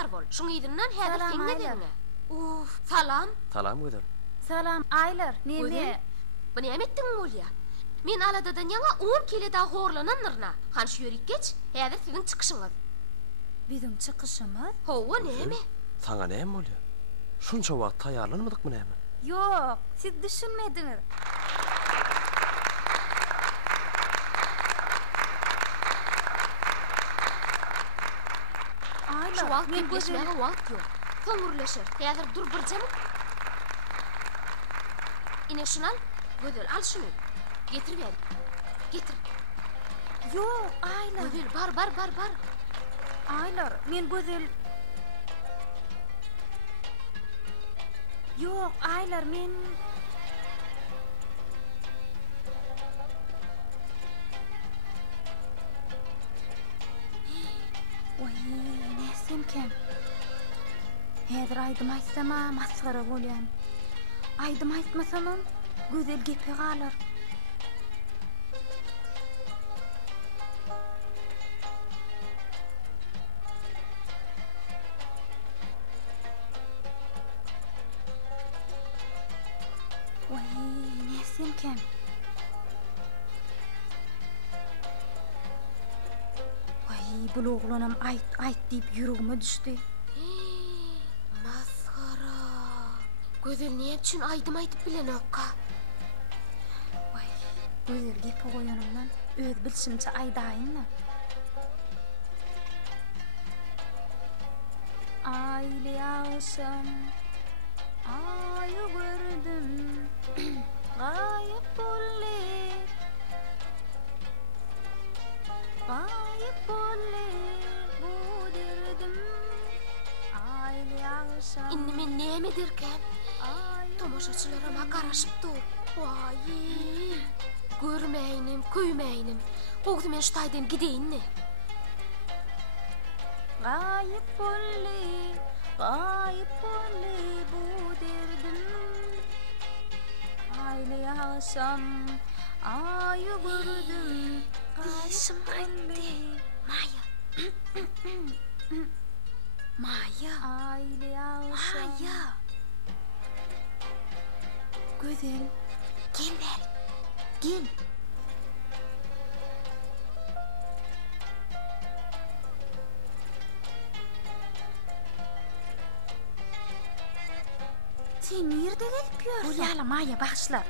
taýýar bol. Şuň ýydynyň häzir Salam, seňe Aylar. deňe. Uf, salam. Salam Gözel. Salam Aylar, Gözel. neme? Bu näme etdiň bolýa? Men aladadan ýaňa 10 kile daha horlananyrna. Han şu ýörik geç, häzir siziň çykyşyňyz. Bizim çıkışımız? Howa näme? Sana näme bolýar? Şunça wagt taýýarlanmadykmy näme? Yok, siz düşünmediniz. Aylar, Şu wagt men geçmäge wagt ýok. Soňurlaşyr. Häzir dur bir jam. Ine şunal, Gözel al şunu. Getir ber. Getir. Yok, Aylar. Gözel bar. Aylar, men Gözel. Yok, Aylar, men Oy, näsemken. Häzir aýdym aýtsam, masgara bolýan. Aýdym aýtmasamam, Gözel gepe galar. Oy, näsemken. Bu oğlanam ayt deyip yüreğime düştü. Masgara. Gözel näme üçin aýdym aýtyp bilen okka? Vay, Gözel gepe goýanymdan öz bilşimçe aýdaýynla. Aýly ýaşam, aýy gördüm, gaýyp bolly. Gaýyp bolly bu derdim, aýly ýaşam. Indi men näme derken? Tomaşaçylarama garaşypdy. Vay. Görmeýinim, köýmeýinim. Gogdy men şu taýdan gideýinni. Gaýyp bolly bu derdim, aýly ýaşam, aýy gördüm. Diýişim aýtdy. Maýa. Maýa. Aýly ýaşam. Maýa. Gözel, Gel ber. gel. Sen nerede gelip ýörsin? Bolýala Maýa başla.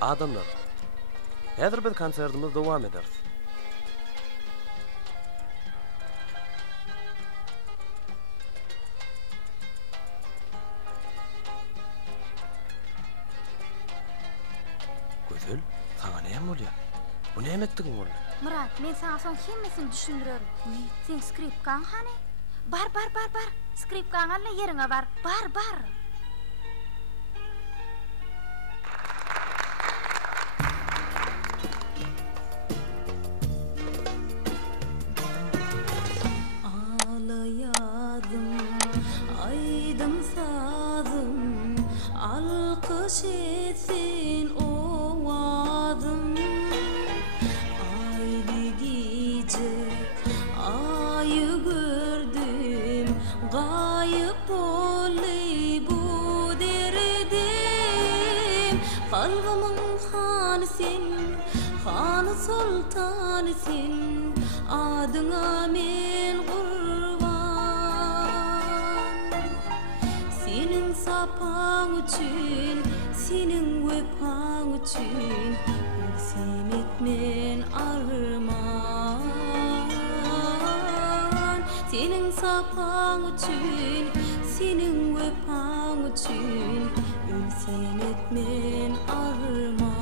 Adamlar. Häzir biz konsertimiz dowam ederiz. Gözel, sana näme bolýar? Bu näme etdiň bolýar? Murat, men sana soň hemmesini düşündürüyorum. Sen skripkaň hany? Bar. Skripkaň alla ýeriňe bar. Bar. Aydım sazım, alkış etsin ovadım. Aydı gece, ayı gördüm, gayip oldu bu derdim. Kalbımın hanı sen, hanı sultanı sen, adına men sapaň üçin, senin wepaň üçin, sevmek men arman. Senin sapaň üçin, senin wepaň üçin, sevmek men arman.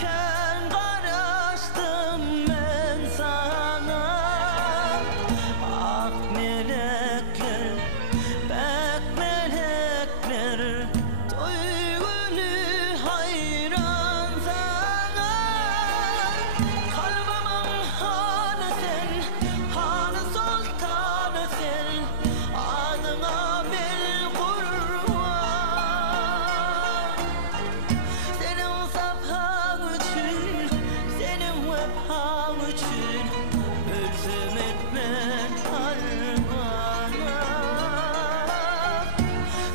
Ken karıştım ben sana. Ah melekler, bek melekler, duygulu hayran sana. Kalbimin hanı sen, hanı sultanı sen, adına bil kurban. Senin sapağın için, senin vefağın için ölsem etmen harmana.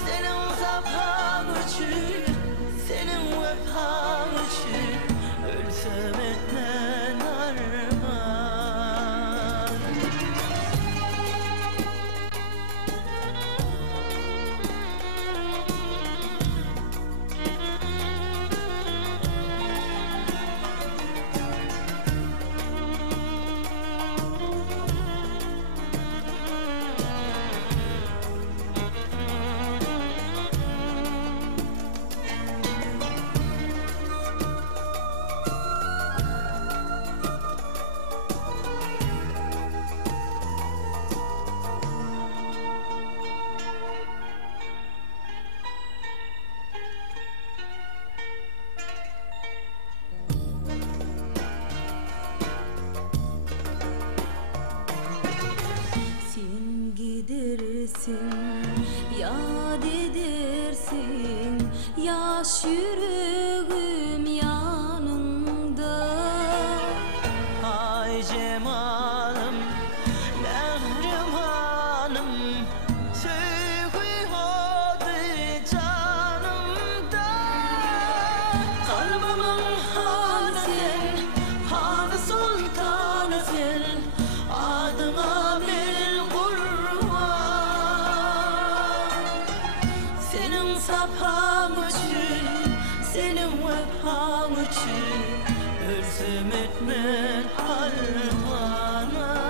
Senin sapağın için, senin vefağın için ölsem etmen harmana. Sen gidersin, yad edersin, yaş yüreğim yanında. Ay cemalım, mehribanım, söküyordu canımda. Kalbimin hanı sen, hanı sultanı sen, adına bil kurban. Senin sapağın için, senin vefağın için ölsem etmen harmana.